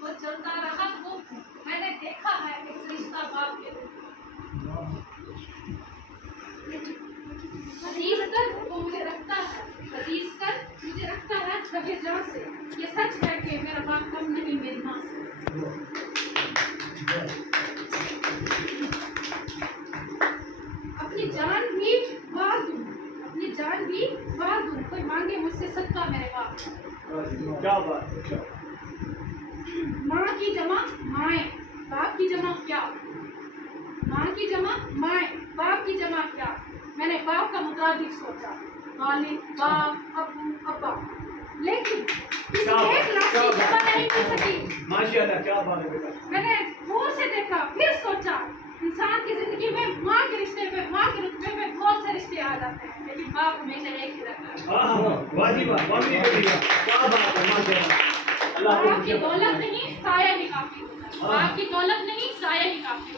وہ چلتا رہا وہ میں نے دیکھا ہے ایک رشتہ باپ کے حدیث کر وہ مجھے رکھتا ہے حدیث کر مجھے رکھتا ہے دبے جان سے یہ سچ ہے کہ میرا باپ کم نہیں میری ماں سے اپنی جان بھی وار دوں اپنی جان بھی وار دوں کوئی مانگے مجھ سے صدقہ میرے باپ کیا بات ہے ماں کی جمع مائیں باپ کی جمع کیا ماں کی جمع مائیں باپ کی جمع کیا میں نے باپ کا مترادف سوچا والد باپ ابو ابا لیکن کسی ایک لفظ کی جمع نہیں مل سکی ماشاءاللہ کیا بات ہے بیٹا میں نے دور سے دیکھا پھر سوچا انسان کی زندگی میں ماں کے رشتے میں ماں کے رتبے میں بہت سے رشتے آ جاتے ہیں لیکن باپ ہمیشہ ایک ہی رہتا ہے واجب کیا بات ہے ماشاءاللہ اللہ باپ کی دولت نہیں سایہ ہی کافی ہوتا ہے باپ کی دولت نہیں سایہ ہی کافی ہوتا ہے